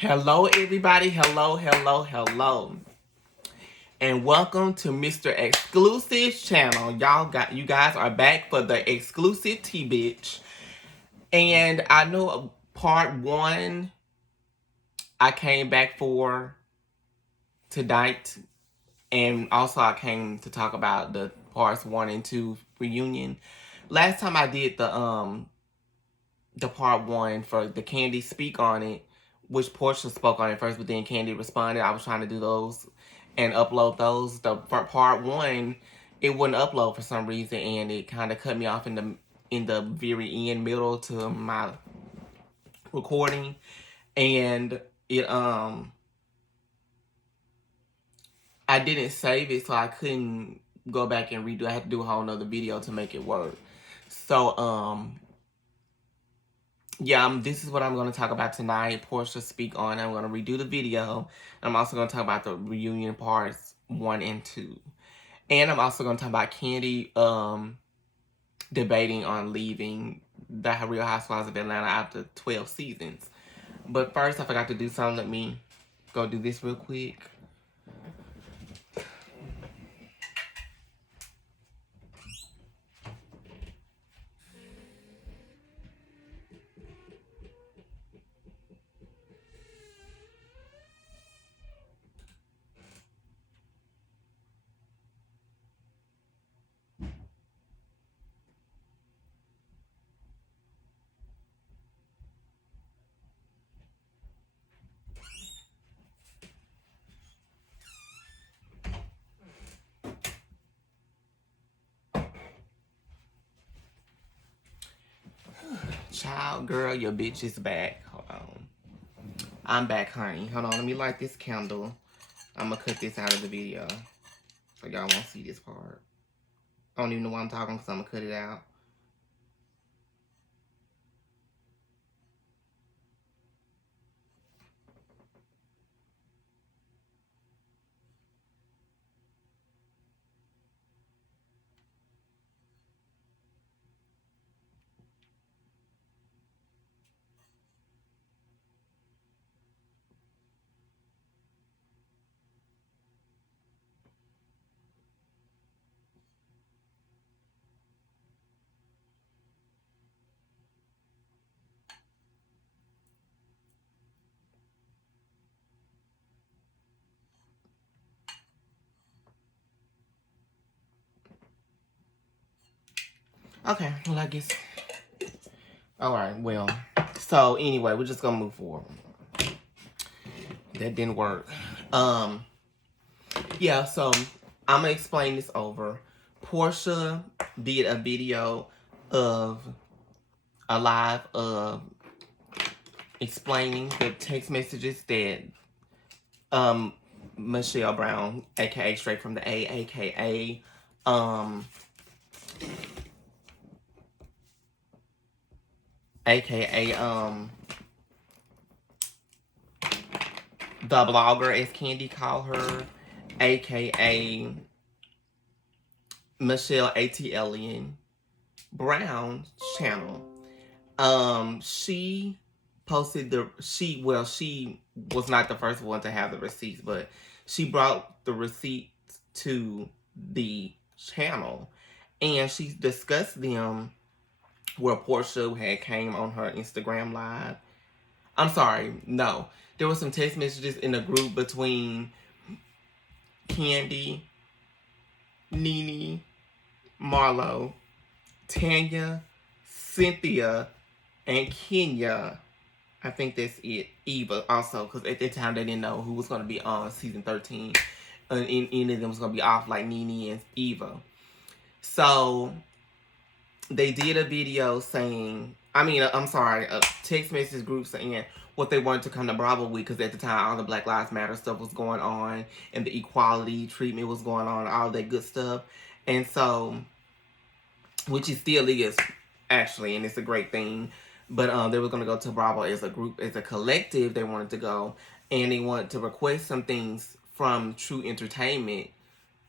Hello, everybody. Hello. And welcome to Mr. Exclusive's channel. You guys are back for the exclusive T-Bitch. And I know part one I came back for tonight. And also I came to talk about the parts 1 and 2 reunion. Last time I did the part 1 for the Candy Speak on it, which Porsha spoke on it first, but then Candy responded. I was trying to do those and upload those. The part 1, it wouldn't upload for some reason, and it kind of cut me off in the very middle to my recording, and it I didn't save it, so I couldn't go back and redo. I had to do a whole nother video to make it work. So yeah, this is what I'm going to talk about tonight. Porsha Speak on. I'm going to redo the video. I'm also going to talk about the reunion parts 1 and 2. And I'm also going to talk about Candy debating on leaving the Real Housewives of Atlanta after 12 seasons. But first, I forgot to do something. Let me go do this real quick. Child, girl, your bitch is back. Hold on. I'm back, honey. Hold on, let me light this candle. I'm going to cut this out of the video. So y'all won't see this part. I don't even know why I'm talking because I'm going to cut it out. Okay, well, I guess. Alright, well. So, anyway, we're just gonna move forward. That didn't work. Yeah, so I'm gonna explain this over. Porsha did a video of a live of explaining the text messages that Michelle Brown, aka Straight from the A, aka the blogger, as Candy called her, aka Michelle A.T.L.N. Brown's channel. She posted she was not the first one to have the receipts, but she brought the receipts to the channel, and she discussed them where Porsha had came on her Instagram live. I'm sorry, no. There were some text messages in the group between Candy, Nene, Marlo, Tanya, Cynthia, and Kenya. I think that's it. Eva also, because at that time they didn't know who was going to be on season 13. And any of them was going to be off, like Nene and Eva. So they did a video saying, a text message group saying what they wanted to come to Bravo with, because at the time all the Black Lives Matter stuff was going on and the equality treatment was going on, all that good stuff. And so, which it still is, actually, and it's a great thing. But they were going to go to Bravo as a group, as a collective. They wanted to go, and they wanted to request some things from True Entertainment,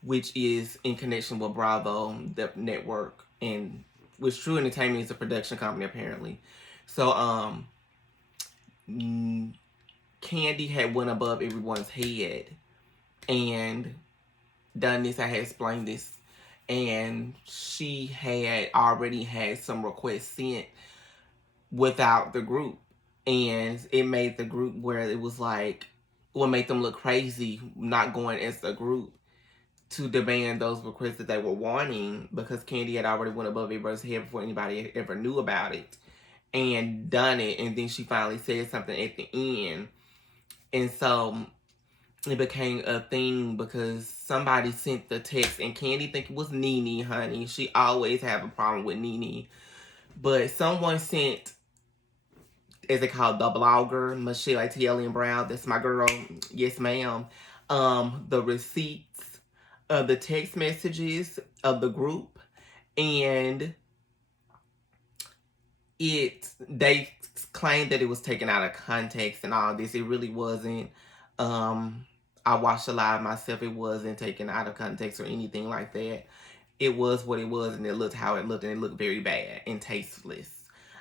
which is in connection with Bravo, the network, and which True Entertainment is a production company, apparently. So, Candy had went above everyone's head and done this. I had explained this, and she had already had some requests sent without the group, and it made the group where it was like, what made them look crazy not going as a group to demand those requests that they were wanting, because Candy had already went above everybody's head before anybody ever knew about it and done it. And then she finally said something at the end, and so it became a thing because somebody sent the text, and Candy think it was Nene, honey. She always have a problem with Nene, but someone sent, as they call the blogger, Michelle T.L.N. Brown, that's my girl, yes ma'am, the receipts of the text messages of the group, and they claimed that it was taken out of context and all this. It really wasn't. I watched the live myself. It wasn't taken out of context or anything like that. It was what it was, and it looked how it looked, and it looked very bad and tasteless.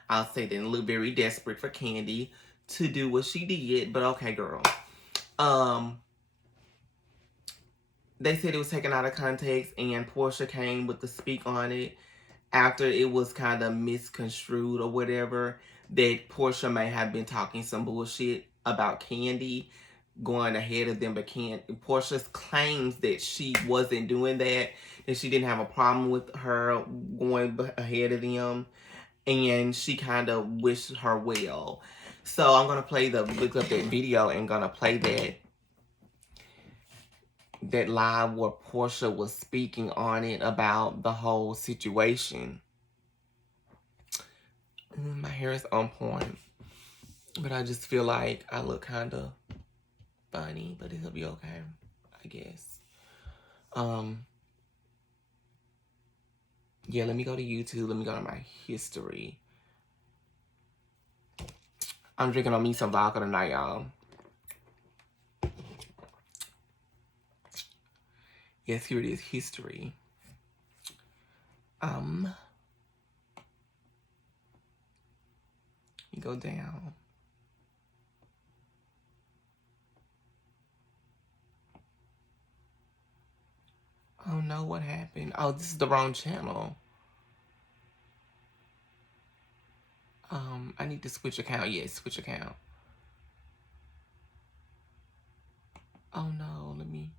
I'll say that. It looked very desperate for Candy to do what she did, but okay, girl. They said it was taken out of context, and Porsha came with the speak on it after it was kind of misconstrued or whatever, that Porsha may have been talking some bullshit about Candy going ahead of them, but Porsha claims that she wasn't doing that she didn't have a problem with her going ahead of them, and she kind of wished her well. So I'm gonna play look up that video and gonna play that live where Porsha was speaking on it about the whole situation. My hair is on point, but I just feel like I look kind of funny, but it'll be okay, I guess. Yeah, let me go to YouTube. Let me go to my history. I'm drinking on me some vodka tonight, y'all. Yes, here it is, history. You go down. Oh no, what happened? Oh, this is the wrong channel. I need to switch account. Yes, switch account. Oh no, let me.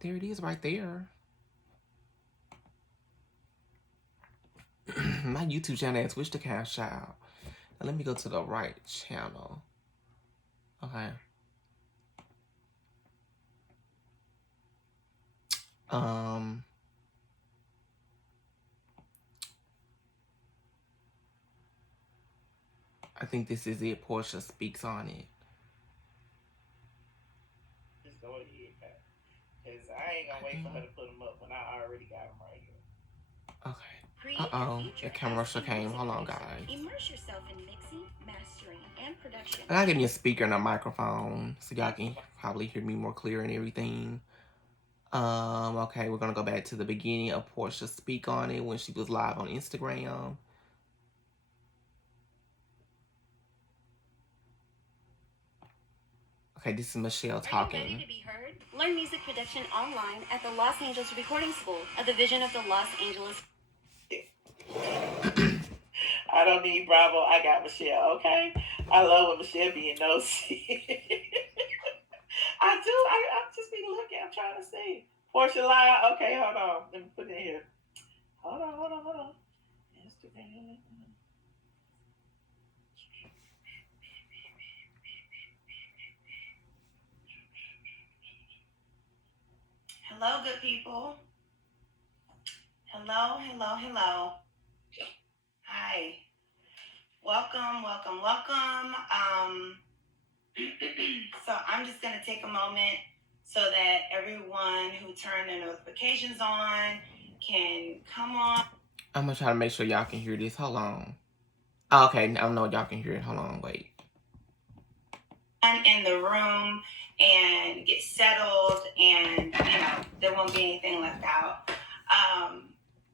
There it is right there. My YouTube channel has switched to Cashapp. Now let me go to the right channel. Okay. I think this is it. Porsha speaks on it. Just go ahead, because I ain't gonna wait for her to put them up when I already got them right here. Okay. Uh-oh. The commercial came. Hold on, guys. Immerse yourself in mixing, mastering, and production. I gotta give me a speaker and a microphone so y'all can probably hear me more clear and everything. Okay, we're gonna go back to the beginning of Porsha speak on it when she was live on Instagram. Okay, this is Michelle talking. Are you ready to be heard? Learn music production online at the Los Angeles Recording School, a division of the Los Angeles. I don't need Bravo. I got Michelle, okay? I love when Michelle being nosy. I do. I'm just be looking. I'm trying to see. Porsha Live. Okay, hold on. Let me put it in here. Hold on. Instagram. Hello, good people. Hello. Hi. Welcome. So I'm just going to take a moment so that everyone who turned their notifications on can come on. I'm going to try to make sure y'all can hear this. Hold on. Oh, okay, I don't know if y'all can hear it. Hold on, wait. In the room and get settled, and there won't be anything left out.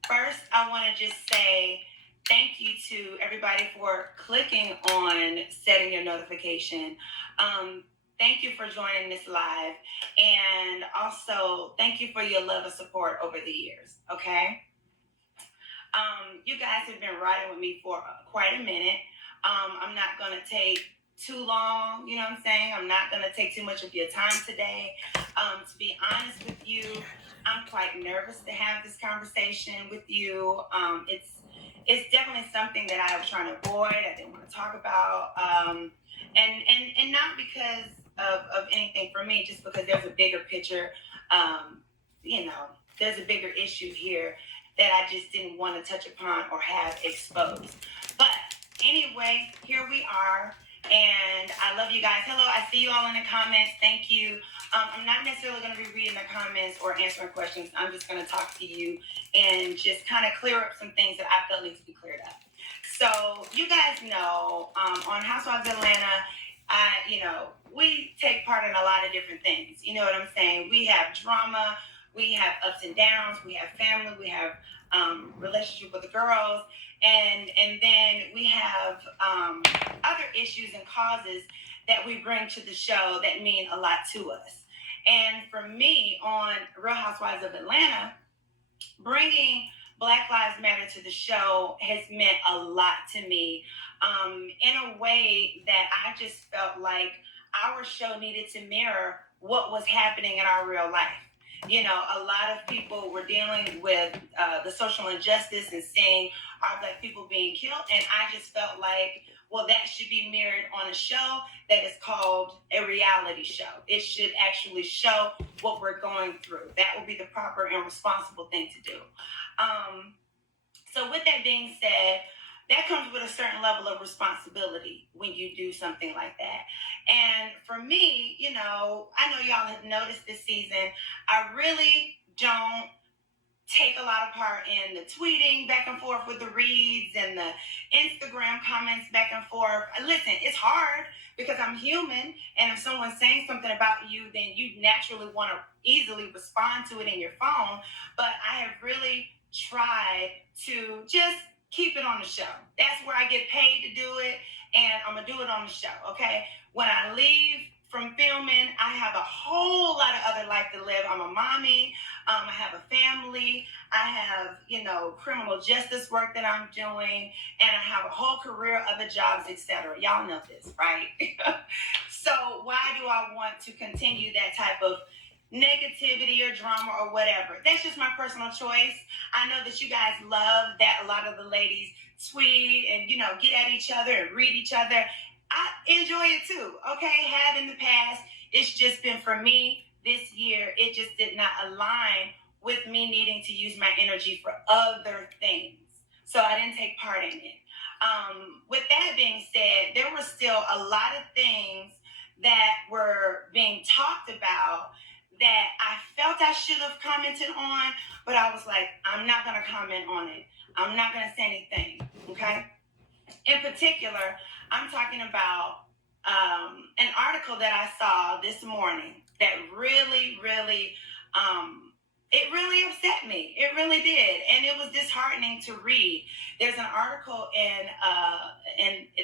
First, I want to just say thank you to everybody for clicking on setting your notification. Thank you for joining this live. And also, thank you for your love and support over the years. Okay. You guys have been riding with me for quite a minute. I'm not going to take too long, you know what I'm saying? I'm not going to take too much of your time today. To be honest with you, I'm quite nervous to have this conversation with you. It's definitely something that I was trying to avoid. I didn't want to talk about, and not because of anything for me, just because there's a bigger picture. Um, you know, there's a bigger issue here that I just didn't want to touch upon or have exposed. But anyway, here we are. And I love you guys. Hello, I see you all in the comments. Thank you. I'm not necessarily going to be reading the comments or answering questions. I'm just going to talk to you and just kind of clear up some things that I felt need to be cleared up. So you guys know on Housewives of Atlanta, we take part in a lot of different things. You know what I'm saying? We have drama, we have ups and downs, we have family, we have relationship with the girls, and then we have other issues and causes that we bring to the show that mean a lot to us. And for me, on Real Housewives of Atlanta, bringing Black Lives Matter to the show has meant a lot to me, in a way that I just felt like our show needed to mirror what was happening in our real life. You know, a lot of people were dealing with the social injustice and seeing our Black people being killed, and I just felt like, well, that should be mirrored on a show that is called a reality show. It should actually show what we're going through. That would be the proper and responsible thing to do. So with that being said, that comes with a certain level of responsibility when you do something like that. And for me, I know y'all have noticed this season, I really don't take a lot of part in the tweeting back and forth with the reads and the Instagram comments back and forth. Listen, it's hard because I'm human, and if someone's saying something about you, then you naturally want to easily respond to it in your phone. But I have really tried to just keep it on the show. That's where I get paid to do it, and I'm gonna do it on the show, okay? When I leave from filming, I have a whole lot of other life to live. I'm a mommy. I have a family. I have, criminal justice work that I'm doing, and I have a whole career, other jobs, etc. Y'all know this, right? So why do I want to continue that type of negativity or drama or whatever? That's just my personal choice. I know that you guys love that a lot of the ladies tweet and, get at each other and read each other. I enjoy it too, okay? Have in the past. It's just been, for me, this year, it just did not align with me needing to use my energy for other things. So I didn't take part in it. With that being said, there were still a lot of things that were being talked about that I felt I should have commented on, but I was like, I'm not going to comment on it. I'm not going to say anything, okay? In particular, I'm talking about an article that I saw this morning that really, really, it really upset me. It really did, and it was disheartening to read. There's an article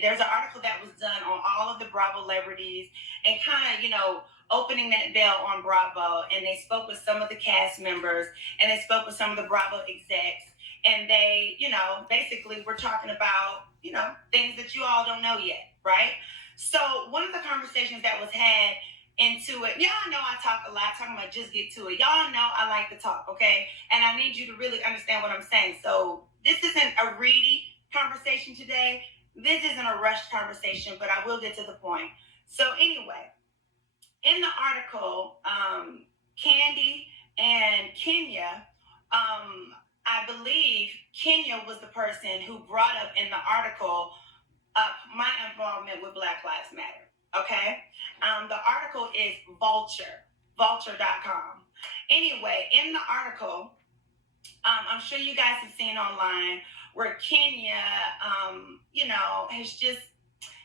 there's an article that was done on all of the Bravo celebrities, and kind of, opening that bell on Bravo, and they spoke with some of the cast members, and they spoke with some of the Bravo execs, and they, basically were talking about, things that you all don't know yet, right? So one of the conversations that was had into it, y'all know I talk a lot, talking about just get to it. Y'all know I like to talk, okay? And I need you to really understand what I'm saying. So this isn't a reedy conversation today. This isn't a rushed conversation, but I will get to the point. So anyway, in the article, Candy and Kenya, I believe Kenya was the person who brought up in the article my involvement with Black Lives Matter. Okay? The article is vulture.com. Anyway, in the article, I'm sure you guys have seen online where Kenya,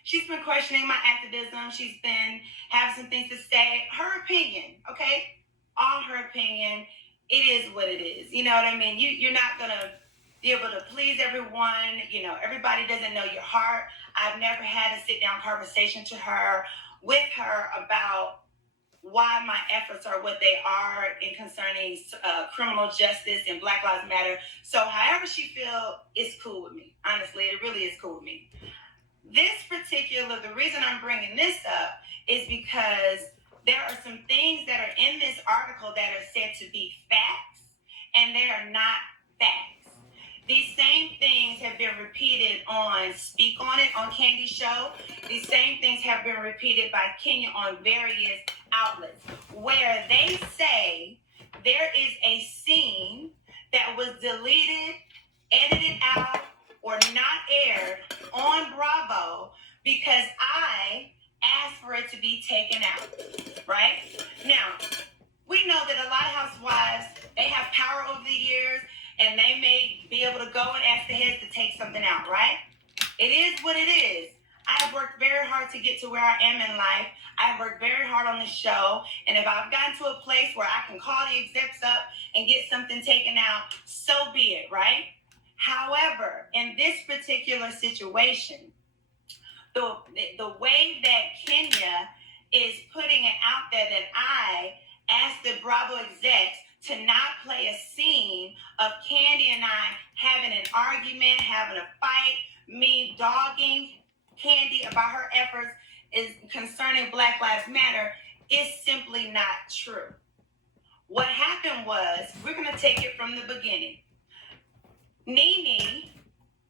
she's been questioning my activism. She's been having some things to say. Her opinion, okay? All her opinion. It is what it is. You know what I mean? You're not going to be able to please everyone. Everybody doesn't know your heart. I've never had a sit down conversation with her about why my efforts are what they are in concerning criminal justice and Black Lives Matter. So however she feels, it's cool with me. Honestly, it really is cool with me. The reason I'm bringing this up is because there are some things that are in this article that are said to be facts, and they are not facts. These same things have been repeated on Speak On It on Candy's show. These same things have been repeated by Kenya on various outlets, where they say there is a scene that was deleted, edited out, or not aired on Bravo because I asked for it to be taken out, right? Now, we know that a lot of housewives, they have power over the years, and they may be able to go and ask the heads to take something out, right? It is what it is. I have worked very hard to get to where I am in life. I have worked very hard on this show, and if I've gotten to a place where I can call the execs up and get something taken out, so be it, right? However, in this particular situation, the way that Kenya is putting it out there, that I asked the Bravo execs to not play a scene of Candy and I having an argument, having a fight, me dogging Candy about her efforts is concerning Black Lives Matter, is simply not true. What happened was, we're going to take it from the beginning. Nene,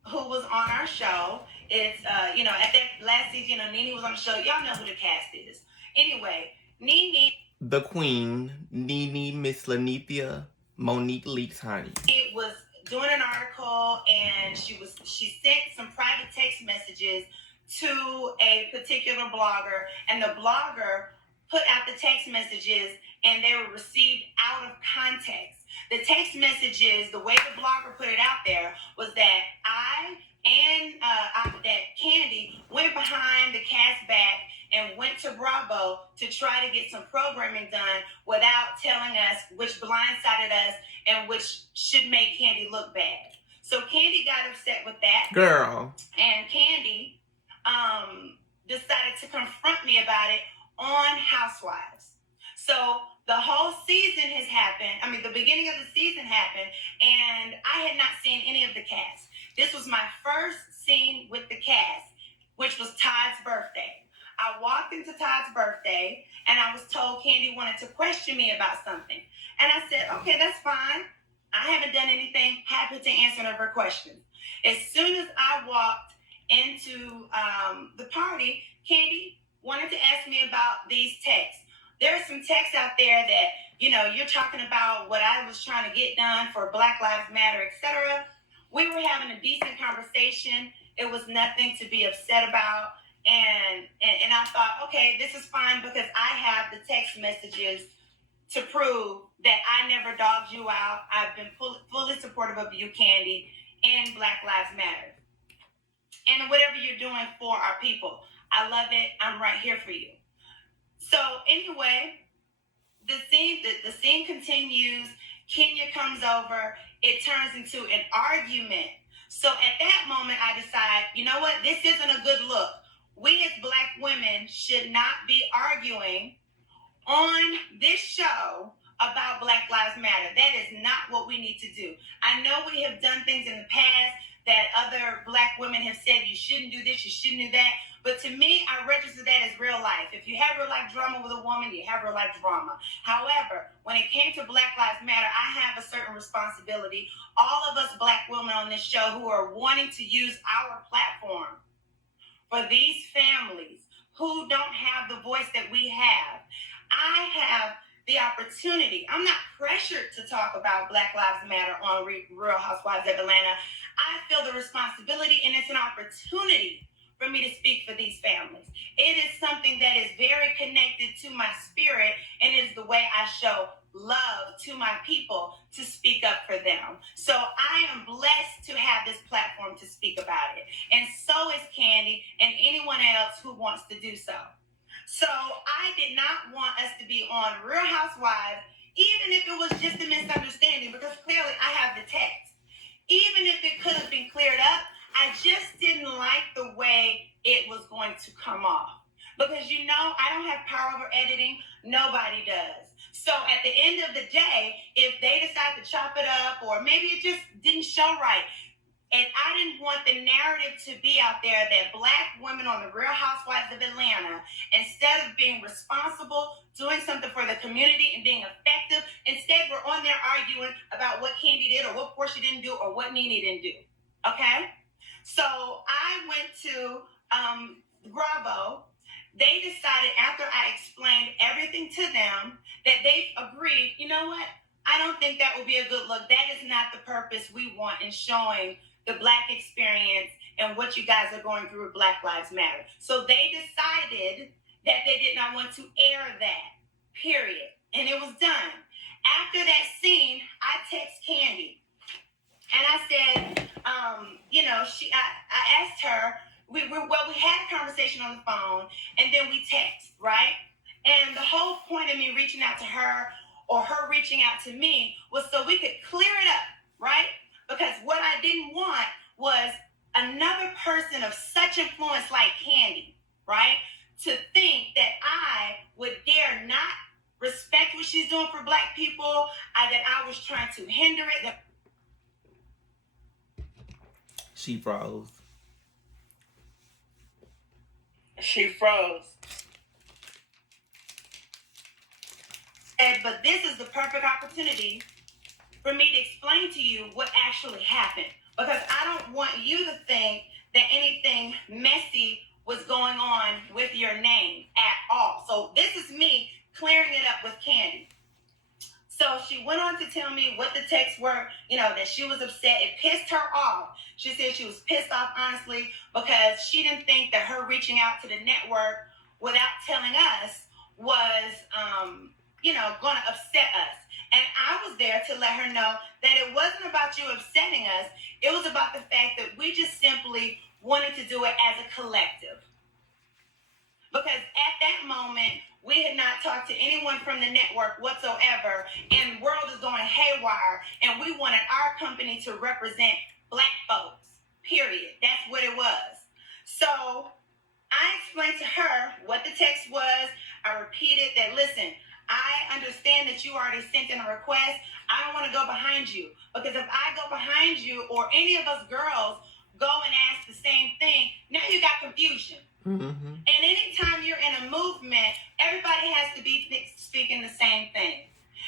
who was on our show, at that last season, Nene was on the show. Y'all know who the cast is. Anyway, Nene, the queen, Nene, Miss Lanithia, Monique Leaks Honey. It was doing an article, and she sent some private text messages to a particular blogger, and the blogger put out the text messages, and they were received out of context. The text messages, the way the blogger put it out there, was that that Candy went behind the cast back and went to Bravo to try to get some programming done without telling us which blindsided us and which should make Candy look bad. So Candy got upset with that. Girl. And Candy decided to confront me about it on Housewives. So the whole season has happened. The beginning of the season happened, and I had not seen any of the cast. This was my first scene with the cast, which was Todd's birthday. I walked into Todd's birthday, and I was told Candy wanted to question me about something. And I said, okay, that's fine. I haven't done anything. Happy to answer her questions. As soon as I walked into the party, Candy wanted to ask me about these texts. There are some texts out there that, you're talking about what I was trying to get done for Black Lives Matter, etc. We were having a decent conversation. It was nothing to be upset about. And I thought, okay, this is fine because I have the text messages to prove that I never dogged you out. I've been fully supportive of you, Candy, and Black Lives Matter. And whatever you're doing for our people, I love it. I'm right here for you. So anyway, the scene continues. Kenya comes over. It turns into an argument. So at that moment, I decide, you know what? This isn't a good look. We as Black women should not be arguing on this show about Black Lives Matter. That is not what we need to do. I know we have done things in the past that other Black women have said, you shouldn't do this, you shouldn't do that. But to me, I register that as real life. If you have real life drama with a woman, you have real life drama. However, when it came to Black Lives Matter, I have a certain responsibility. All of us Black women on this show who are wanting to use our platform for these families who don't have the voice that we have. I have the opportunity. I'm not pressured to talk about Black Lives Matter on Real Housewives of Atlanta. I feel the responsibility, and it's an opportunity for me to speak for these families. It is something that is very connected to my spirit, and is the way I show love to my people to speak up for them. So I am blessed to have this platform to speak about it. And so is Candy and anyone else who wants to do so. So I did not want us to be on Real Housewives, even if it was just a misunderstanding, because clearly I have the text. Even if it could have been cleared up, I just didn't like the way it was going to come off. Because I don't have power over editing. Nobody does. So at the end of the day, if they decide to chop it up, or maybe it just didn't show right, and I didn't want the narrative to be out there that Black women on the Real Housewives of Atlanta, instead of being responsible, doing something for the community and being effective, instead we're on there arguing about what Kandi did or what Porsha didn't do or what Nene didn't do. Okay? So I went to Bravo. They decided, after I explained everything to them, that they agreed, you know what? I don't think that would be a good look. That is not the purpose we want in showing the Black experience and what you guys are going through with Black Lives Matter. So they decided that they did not want to air that, period. And it was done. After that scene, I text Kandi. And I said, I asked her, we had a conversation on the phone, and then we text, right? And the whole point of me reaching out to her, or her reaching out to me, was so we could clear it up, right? Because what I didn't want was another person of such influence like Kandi, right? To think that I would dare not respect what she's doing for Black people, that I was trying to hinder it. She froze. She froze. But this is the perfect opportunity for me to explain to you what actually happened. Because I don't want you to think that anything messy was going on with your name at all. So this is me clearing it up with Kandi. So she went on to tell me what the texts were, that she was upset. It pissed her off. She said she was pissed off, honestly, because she didn't think that her reaching out to the network without telling us was, going to upset us. And I was there to let her know that it wasn't about you upsetting us. It was about the fact that we just simply wanted to do it as a collective. Because at that moment, we had not talked to anyone from the network whatsoever, and the world is going haywire, and we wanted our company to represent Black folks, period. That's what it was. So I explained to her what the text was. I repeated that, listen, I understand that you already sent in a request. I don't want to go behind you, because if I go behind you, or any of us girls go and ask the same thing, now you got confusion. Mm-hmm. And anytime you're in a movement, everybody has to be speaking the same thing.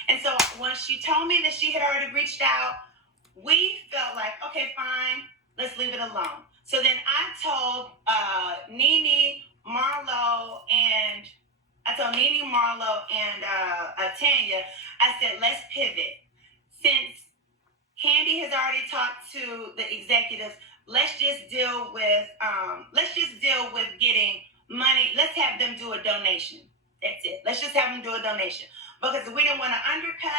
And so when she told me that she had already reached out, we felt like, okay, fine, let's leave it alone. So then I told Nene, Marlo, and Tanya, I said, let's pivot. Since Kandi has already talked to the executives, let's just deal with getting money. Let's have them do a donation. That's it. Let's just have them do a donation, because we don't want to undercut.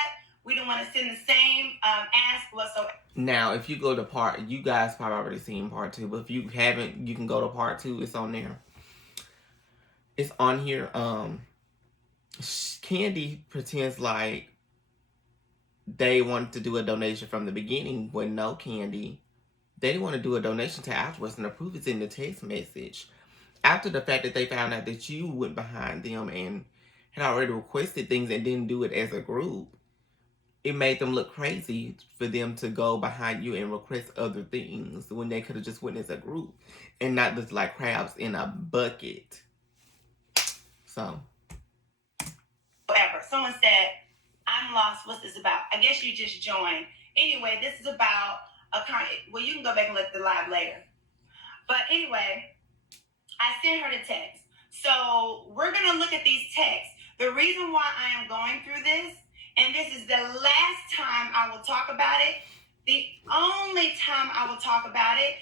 We don't want to send the same ask whatsoever. Now, if you go to you guys probably already seen part 2, but if you haven't, you can go to part 2. It's on there. It's on here. Kandi pretends like they wanted to do a donation from the beginning, when no, Kandi. They didn't want to do a donation to afterwards, and the proof is in the text message. After the fact that they found out that you went behind them and had already requested things and didn't do it as a group, it made them look crazy for them to go behind you and request other things when they could have just went as a group and not just like crabs in a bucket. So. Whatever. Someone said, I'm lost. What's this about? I guess you just joined. Anyway, this is about well, you can go back and look at the live later. But anyway, I sent her the text. So we're going to look at these texts. The reason why I am going through this, and this is the last time I will talk about it, the only time I will talk about it,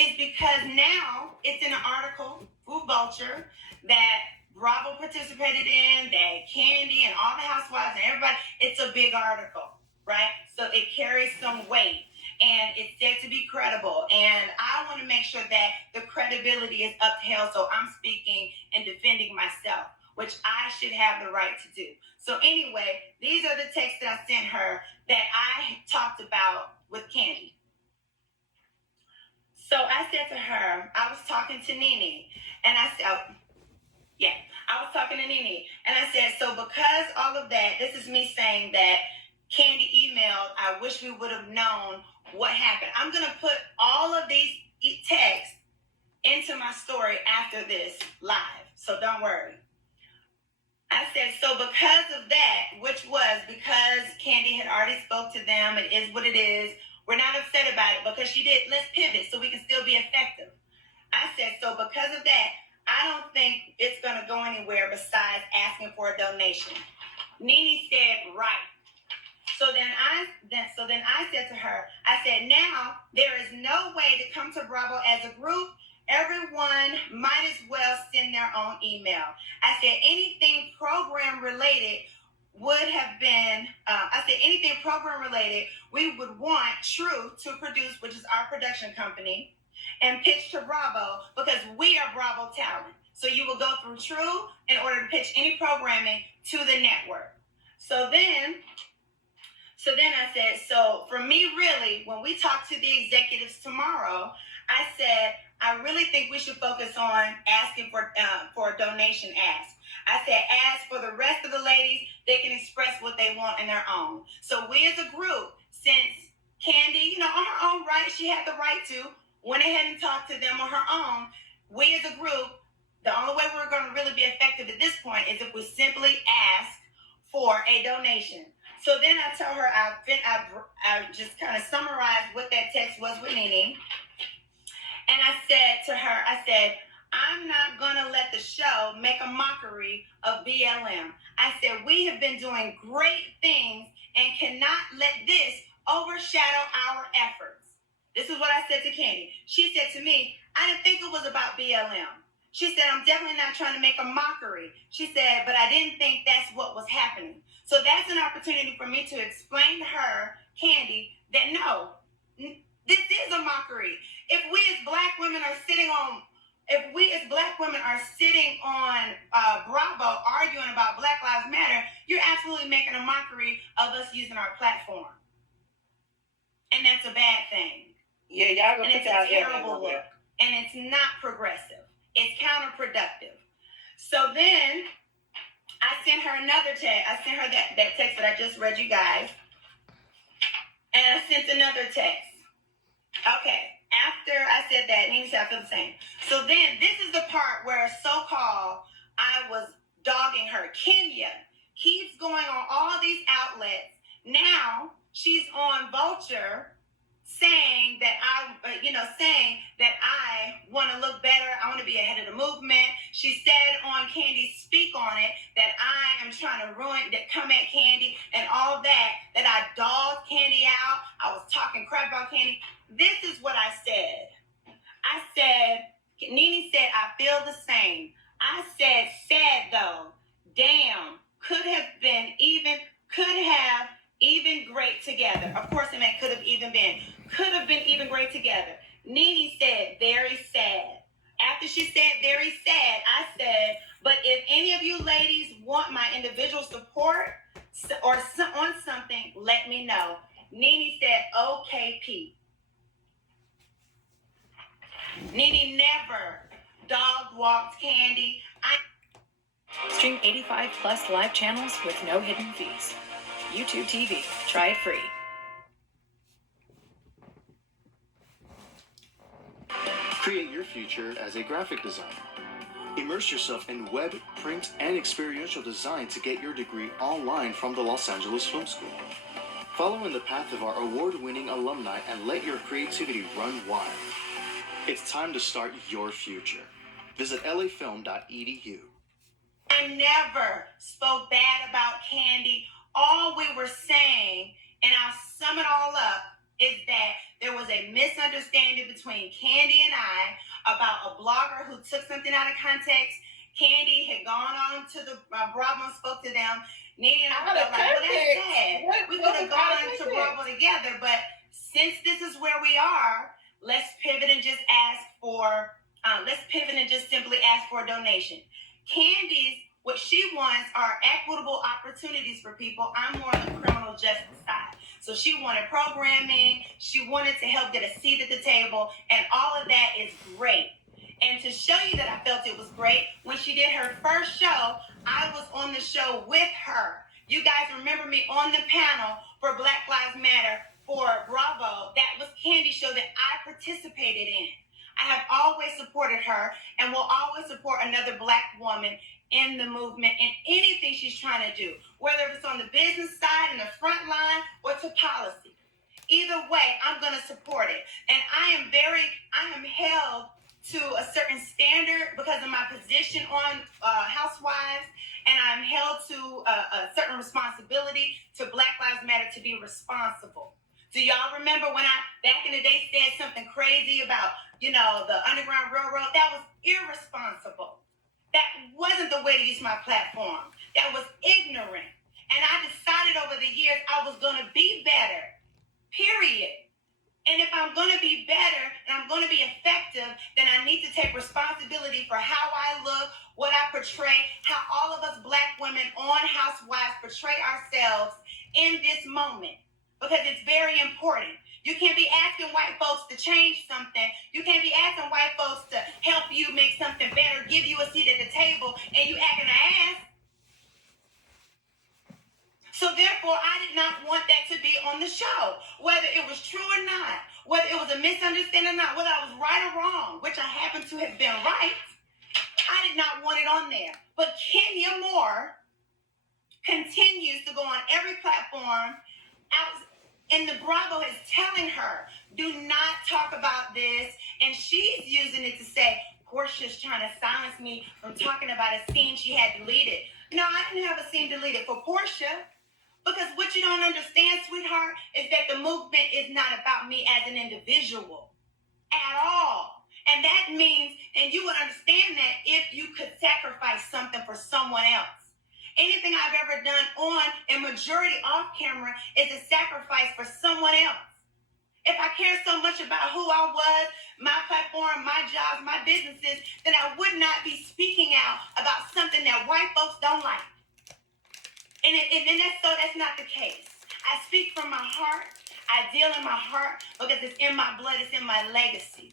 is because now it's in an article, Food Vulture, that Bravo participated in, that Kandi and all the housewives and everybody, it's a big article, right? So it carries some weight, and it's said to be credible. And I want to make sure that the credibility is upheld. So I'm speaking and defending myself, which I should have the right to do. So anyway, these are the texts that I sent her that I talked about with Kandi. So I said to her, I was talking to Nene, and I said, I was talking to Nene, and I said, so because all of that, this is me saying that Candy emailed, I wish we would have known what happened. I'm going to put all of these texts into my story after this live, so don't worry. I said, so because of that, which was because Candy had already spoke to them, it is what it is. We're not upset about it because she did. Let's pivot so we can still be effective. I said, so because of that, I don't think it's going to go anywhere besides asking for a donation. Nene said, right. So then I said to her, I said, now there is no way to come to Bravo as a group. Everyone might as well send their own email. I said anything program related would have been, anything program related, we would want Truth to produce, which is our production company, and pitch to Bravo because we are Bravo talent. So you will go through True in order to pitch any programming to the network. So then I said, so for me, really, when we talk to the executives tomorrow, I said, I really think we should focus on asking for a donation ask. I said, ask for the rest of the ladies, they can express what they want in their own. So we as a group, since Candy, on her own right, she had the right to, went ahead and talked to them on her own. We as a group, the only way we're going to really be effective at this point is if we simply ask for a donation. So then I tell her, I just kind of summarized what that text was with Nene. And I said to her, I'm not going to let the show make a mockery of BLM. I said, we have been doing great things and cannot let this overshadow our efforts. This is what I said to Candy. She said to me, I didn't think it was about BLM. She said, I'm definitely not trying to make a mockery. She said, but I didn't think that's what was happening. So that's an opportunity for me to explain to her, Candy, that no, this is a mockery. If we as black women are sitting on Bravo arguing about Black Lives Matter, you're absolutely making a mockery of us using our platform. And that's a bad thing. Yeah, y'all gonna and it's a terrible look. And it's not progressive. It's counterproductive. So then I sent her another text. I sent her that text that I just read you guys. And I sent another text. Okay. After I said that, Nene said I feel the same. So then this is the part where so-called I was dogging her. Kenya keeps going on all these outlets. Now she's on Vulture saying that I want to look better. I want to be ahead of the movement. She said on Candy Speak on It that I am trying to come at Candy and all that I dogged Candy out. I was talking crap about Candy. This is what I said. I said, Nene said, I feel the same. I said, sad though. Damn, could have even great together. Of course, it meant could have been even great together. Nene said, very sad. After she said very sad, I said, but if any of you ladies want my individual support or on something, let me know. Nene said, okay, Pete. Nene never dog walked Candy. Stream 85 plus live channels with no hidden fees. YouTube TV. Try it free. Create your future as a graphic designer. Immerse yourself in web, print, and experiential design to get your degree online from the Los Angeles Film School. Follow in the path of our award-winning alumni and let your creativity run wild. It's time to start your future. Visit lafilm.edu. I never spoke bad about Candy. All we were saying, and I'll sum it all up, is that there was a misunderstanding between Candy and I about a blogger who took something out of context. Candy had gone on to the Bravo and spoke to them. Nene and I felt like, well, that's sad. We could have gone to Bravo together, but since this is where we are, let's pivot and just simply ask for a donation. Candy's, what she wants are equitable opportunities for people. I'm more on the criminal justice side. So she wanted programming, she wanted to help get a seat at the table, and all of that is great. And to show you that I felt it was great, when she did her first show, I was on the show with her. You guys remember me on the panel for Black Lives Matter for Bravo. That was Candy's show that I participated in. I have always supported her and will always support another Black woman in the movement in anything she's trying to do, whether it's on the business side, in the front line, or to policy. Either way, I'm going to support it. And I am held to a certain standard because of my position on Housewives, and I'm held to a certain responsibility to Black Lives Matter to be responsible. Do y'all remember when I, back in the day, said something crazy about, the Underground Railroad? That was irresponsible. That wasn't the way to use my platform. That was ignorant. And I decided over the years I was going to be better, period. And if I'm going to be better and I'm going to be effective, then I need to take responsibility for how I look, what I portray, how all of us Black women on Housewives portray ourselves in this moment. Because it's very important. You can't be asking white folks to change something. You can't be asking white folks to help you make something better, give you a seat at the table, and you acting an ass. So therefore, I did not want that to be on the show, whether it was true or not, whether it was a misunderstanding or not, whether I was right or wrong, which I happen to have been right. I did not want it on there. But Kenya Moore continues to go on every platform and the Bravo is telling her, do not talk about this. And she's using it to say, Porsha's trying to silence me from talking about a scene she had deleted. No, I didn't have a scene deleted for Porsha. Because what you don't understand, sweetheart, is that the movement is not about me as an individual at all. And that means, and you would understand that if you could sacrifice something for someone else. Anything I've ever done on, and majority off camera, is a sacrifice for someone else. If I cared so much about who I was, my platform, my jobs, my businesses, then I would not be speaking out about something that white folks don't like. And that's not the case. I speak from my heart. I deal in my heart because it's in my blood. It's in my legacy.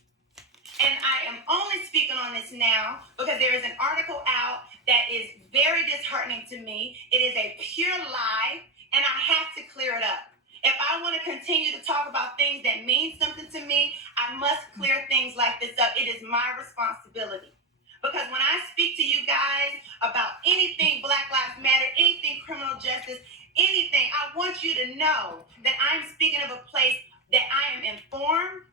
And I am only speaking on this now because there is an article out that is very disheartening to me. It is a pure lie, and I have to clear it up. If I want to continue to talk about things that mean something to me, I must clear things like this up. It is my responsibility. Because when I speak to you guys about anything Black Lives Matter, anything criminal justice, anything, I want you to know that I'm speaking of a place that I am informed,